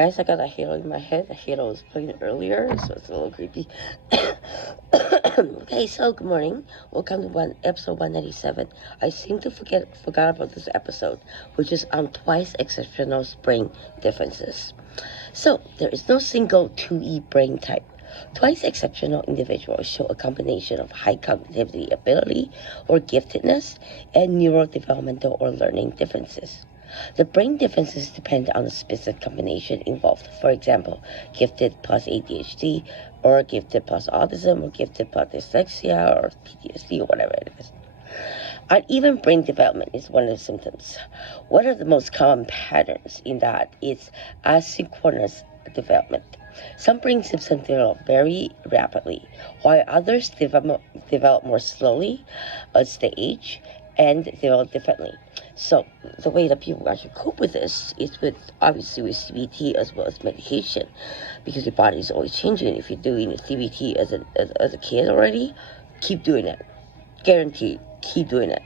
Guys, I got a halo in my head. The halo was playing earlier, so it's a little creepy. Okay, so good morning. Welcome to episode 197. I seem to forgot about this episode, which is on twice exceptional brain differences. So there is no single 2E brain type. Twice exceptional individuals show a combination of high cognitive ability or giftedness and neurodevelopmental or learning differences. The brain differences depend on the specific combination involved. For example, gifted plus ADHD, or gifted plus autism, or gifted plus dyslexia, or PTSD, or whatever it is. Uneven brain development is one of the symptoms. One of the most common patterns in that is asynchronous development. Some brain systems develop very rapidly, while others develop more slowly as they age and develop differently. So the way that people actually cope with this is obviously with CBT as well as medication, because your body is always changing. If you're doing CBT as a kid already, keep doing it. Guaranteed, keep doing it.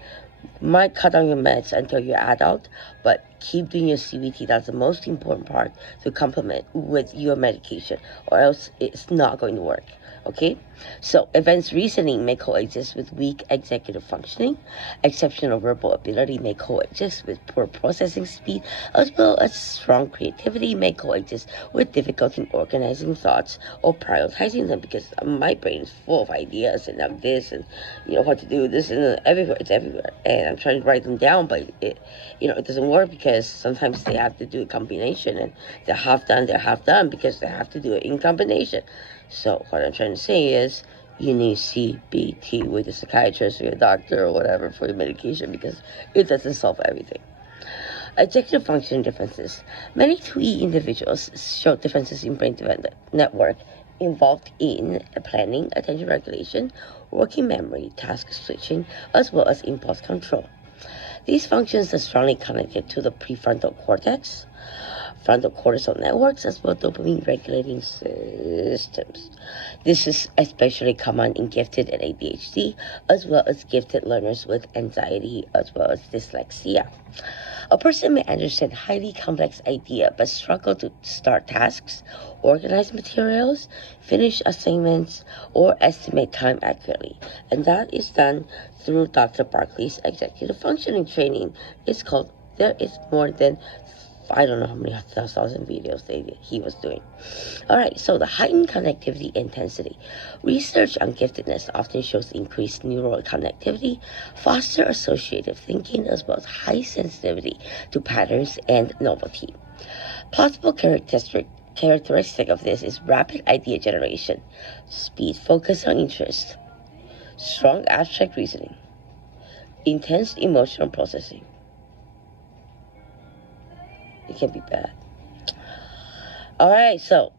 Might cut down your meds until you're adult, but keep doing your CBT. That's the most important part to complement with your medication, or else it's not going to work. Okay, so advanced reasoning may coexist with weak executive functioning. Exceptional verbal ability may coexist with poor processing speed, as well as strong creativity may coexist with difficulty in organizing thoughts or prioritizing them, because my brain is full of ideas and I'm this and what to do, this and everywhere. It's everywhere, and I'm trying to write them down, but it doesn't work, because sometimes they have to do a combination, and they're half done because they have to do it in combination. So what I'm trying to say is, you need CBT with a psychiatrist or your doctor or whatever for your medication, because it doesn't solve everything. Executive function differences. Many 2E individuals show differences in brain development network involved in planning, attention regulation, working memory, task switching, as well as impulse control. These functions are strongly connected to the prefrontal cortex, frontal cortisol networks, as well as dopamine regulating systems. This is especially common in gifted and ADHD, as well as gifted learners with anxiety, as well as dyslexia. A person may understand highly complex ideas but struggle to start tasks, organize materials, finish assignments, or estimate time accurately. And that is done through Dr. Barkley's executive functioning training. It's called There Is More Than, I don't know how many thousand videos he was doing. All right, so the heightened connectivity intensity. Research on giftedness often shows increased neural connectivity, faster associative thinking, as well as high sensitivity to patterns and novelty. Possible characteristic of this is rapid idea generation, speed focus on interest, strong abstract reasoning, intense emotional processing. It can be bad. All right, so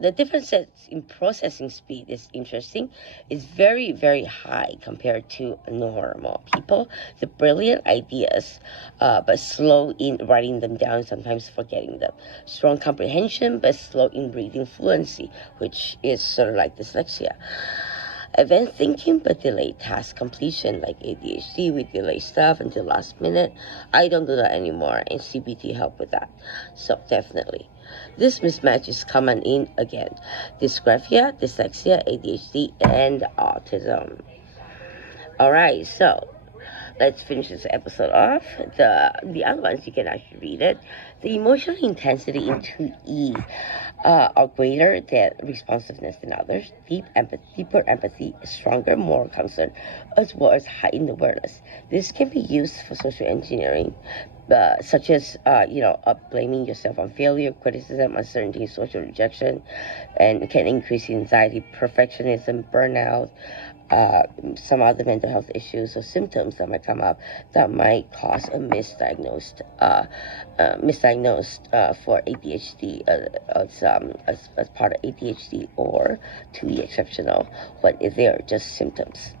the differences in processing speed is interesting. It's very, very high compared to normal people. The brilliant ideas, but slow in writing them down, sometimes forgetting them. Strong comprehension, but slow in reading fluency, which is sort of like dyslexia. Advanced thinking, but delayed task completion, like ADHD. We delay stuff until last minute. I don't do that anymore, and CBT help with that. So definitely. This mismatch is common in, again, dysgraphia, dyslexia, ADHD, and autism. All right, so let's finish this episode off. The other ones, you can actually read it. The emotional intensity in 2E are greater than responsiveness than others. Deeper empathy, stronger moral concern, as well as heightened awareness. This can be used for social engineering, such as blaming yourself on failure, criticism, uncertainty, social rejection, and can increase anxiety, perfectionism, burnout, some other mental health issues or symptoms that might come up that might cause a misdiagnosed for ADHD as part of ADHD or 2E exceptional, when they are just symptoms.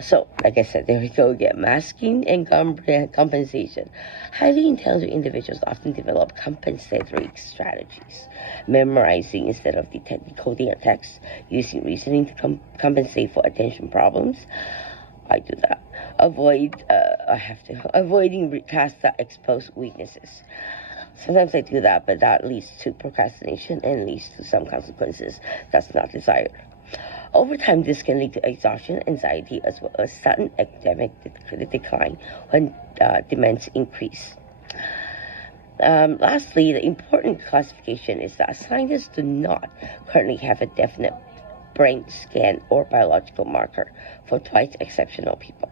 So, like I said, there we go again. Masking and compensation. Highly intelligent individuals often develop compensatory strategies. Memorizing instead of decoding a text. Using reasoning to compensate for attention problems. I do that. Avoiding tasks that expose weaknesses. Sometimes I do that, but that leads to procrastination and leads to some consequences that's not desired. Over time, this can lead to exhaustion, anxiety, as well as sudden academic decline when demands increase. Lastly, the important classification is that scientists do not currently have a definite brain scan or biological marker for twice exceptional people.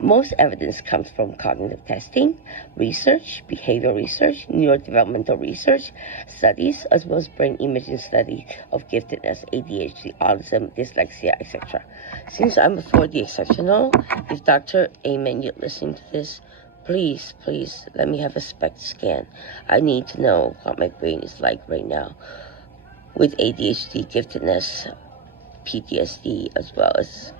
Most evidence comes from cognitive testing, research, behavioral research, neurodevelopmental research, studies, as well as brain imaging studies of giftedness, ADHD, autism, dyslexia, etc. Since I'm for the exceptional, if Dr. Amen, you're listening to this, please let me have a SPECT scan. I need to know what my brain is like right now with ADHD, giftedness, PTSD, as well as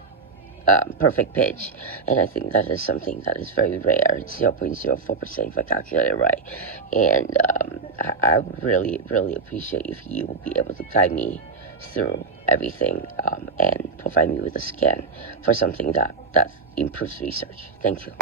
perfect pitch. And I think that is something that is very rare. It's 0.04% if I calculate it right. And I would really appreciate if you will be able to guide me through everything and provide me with a scan for something that improves research. Thank you.